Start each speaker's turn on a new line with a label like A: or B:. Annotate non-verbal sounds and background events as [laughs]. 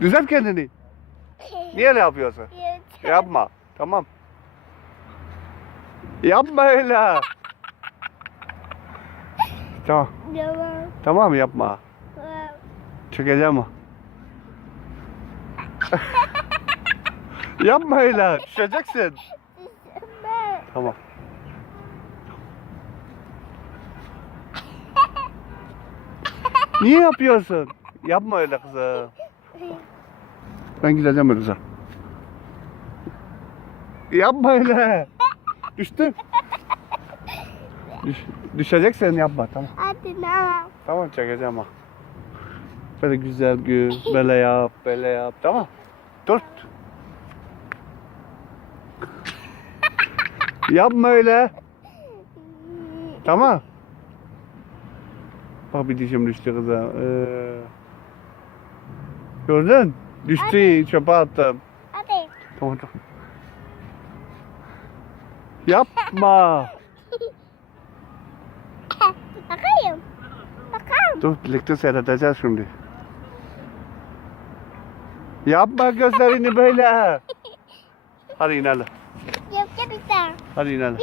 A: Düzelt kendini. Niye öyle yapıyorsun? Yapma. Tamam. Yapma öyle. Tamam.
B: Tamam.
A: Tamam yapma. Çekeceğim o. yapma öyle. Düşeceksin. Tamam. Niye yapıyorsun? Yapma öyle kızım. Ben gideceğim kızım. Yapma öyle. Düştün. Düş, düşeceksen yapma tamam.
B: Hadi tamam.
A: Tamam çekeceğim ha. Böyle güzel gül, böyle yap, böyle yap. Tamam. Dur. Yapma öyle. Tamam. Bak bir dişim düştü kıza. Ee, gördün? Düştü, çöpe attım.
B: Hadi.
A: Tamam tamam. Yapma. [laughs]
B: Bakayım. Bakalım.
A: Dur birlikte seyredeceğiz şimdi. Yapma gözlerini böyle. [laughs] Hadi inelim.
B: Yapacak bir tane.
A: Hadi inelim.